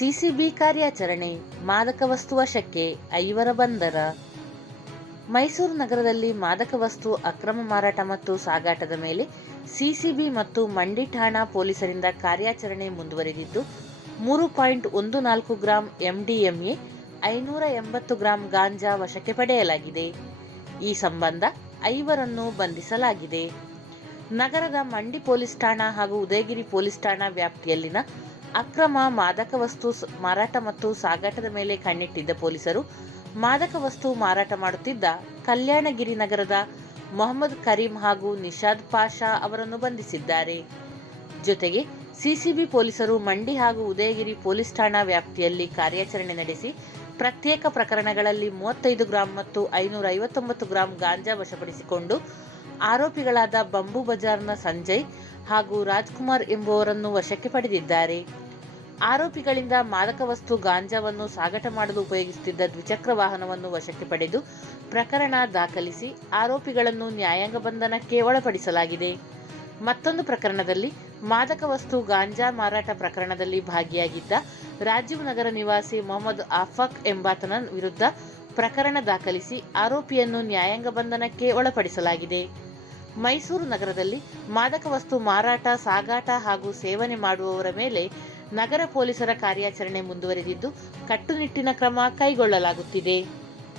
CCB ಕಾರ್ಯಾಚರಣೆ, ಮಾದಕ ವಸ್ತು ವಶಕ್ಕೆ, 5 ಬಂಧನ. ಮೈಸೂರು ನಗರದಲ್ಲಿ ಮಾದಕ ವಸ್ತು ಅಕ್ರಮ ಮಾರಾಟ ಮತ್ತು ಸಾಗಾಟದ ಮೇಲೆ ಸಿಸಿಬಿ ಮತ್ತು ಮಂಡಿ ಠಾಣಾ ಪೊಲೀಸರಿಂದ ಕಾರ್ಯಾಚರಣೆ ಮುಂದುವರೆದಿದ್ದು, 3.14 ಗ್ರಾಂ ಎಂಡಿಎಂಎ, 580 ಗ್ರಾಂ ಗಾಂಜಾ ವಶಕ್ಕೆ ಪಡೆಯಲಾಗಿದೆ. ಈ ಸಂಬಂಧ 5 ಬಂಧಿಸಲಾಗಿದೆ. ನಗರದ ಮಂಡಿ ಪೊಲೀಸ್ ಠಾಣಾ ಹಾಗೂ ಉದಯಗಿರಿ ಪೊಲೀಸ್ ಠಾಣಾ ವ್ಯಾಪ್ತಿಯಲ್ಲಿನ ಅಕ್ರಮ ಮಾದಕ ವಸ್ತು ಮಾರಾಟ ಮತ್ತು ಸಾಗಾಟದ ಮೇಲೆ ಕಣ್ಣಿಟ್ಟಿದ್ದ ಪೊಲೀಸರು ಮಾದಕ ವಸ್ತು ಮಾರಾಟ ಮಾಡುತ್ತಿದ್ದ ಕಲ್ಯಾಣಗಿರಿ ನಗರದ ಮೊಹಮ್ಮದ್ ಕರೀಂ ಹಾಗೂ ನಿಷಾದ್ ಪಾಷಾ ಅವರನ್ನು ಬಂಧಿಸಿದ್ದಾರೆ. ಜೊತೆಗೆ ಸಿಸಿಬಿ ಪೊಲೀಸರು ಮಂಡಿ ಹಾಗೂ ಉದಯಗಿರಿ ಪೊಲೀಸ್ ಠಾಣಾ ವ್ಯಾಪ್ತಿಯಲ್ಲಿ ಕಾರ್ಯಾಚರಣೆ ನಡೆಸಿ ಪ್ರತ್ಯೇಕ ಪ್ರಕರಣಗಳಲ್ಲಿ 35 ಗ್ರಾಂ ಮತ್ತು 559 ಗ್ರಾಂ ಗಾಂಜಾ ವಶಪಡಿಸಿಕೊಂಡು ಆರೋಪಿಗಳಾದ ಬಂಬು ಬಜಾರ್ನ ಸಂಜಯ್ ಹಾಗೂ ರಾಜ್ಕುಮಾರ್ ಎಂಬುವರನ್ನು ವಶಕ್ಕೆ ಪಡೆದಿದ್ದಾರೆ. ಆರೋಪಿಗಳಿಂದ ಮಾದಕ ವಸ್ತು ಗಾಂಜಾವನ್ನು ಸಾಗಾಟ ಮಾಡಲು ಉಪಯೋಗಿಸುತ್ತಿದ್ದ ದ್ವಿಚಕ್ರ ವಾಹನವನ್ನು ವಶಕ್ಕೆ ಪಡೆದು ಪ್ರಕರಣ ದಾಖಲಿಸಿ ಆರೋಪಿಗಳನ್ನು ನ್ಯಾಯಾಂಗ ಬಂಧನಕ್ಕೆ ಒಳಪಡಿಸಲಾಗಿದೆ. ಮತ್ತೊಂದು ಪ್ರಕರಣದಲ್ಲಿ ಮಾದಕ ವಸ್ತು ಗಾಂಜಾ ಮಾರಾಟ ಪ್ರಕರಣದಲ್ಲಿ ಭಾಗಿಯಾಗಿದ್ದ ರಾಜೀವ್ ನಗರ ನಿವಾಸಿ ಮೊಹಮ್ಮದ್ ಆಫಾಕ್ ಎಂಬಾತನ ವಿರುದ್ಧ ಪ್ರಕರಣ ದಾಖಲಿಸಿ ಆರೋಪಿಯನ್ನು ನ್ಯಾಯಾಂಗ ಬಂಧನಕ್ಕೆ ಒಳಪಡಿಸಲಾಗಿದೆ. ಮೈಸೂರು ನಗರದಲ್ಲಿ ಮಾದಕ ವಸ್ತು ಮಾರಾಟ, ಸಾಗಾಟ ಹಾಗೂ ಸೇವನೆ ಮಾಡುವವರ ಮೇಲೆ ನಗರ ಪೊಲೀಸರ ಕಾರ್ಯಾಚರಣೆ ಮುಂದುವರೆದಿದ್ದು, ಕಟ್ಟುನಿಟ್ಟಿನ ಕ್ರಮ ಕೈಗೊಳ್ಳಲಾಗುತ್ತಿದೆ.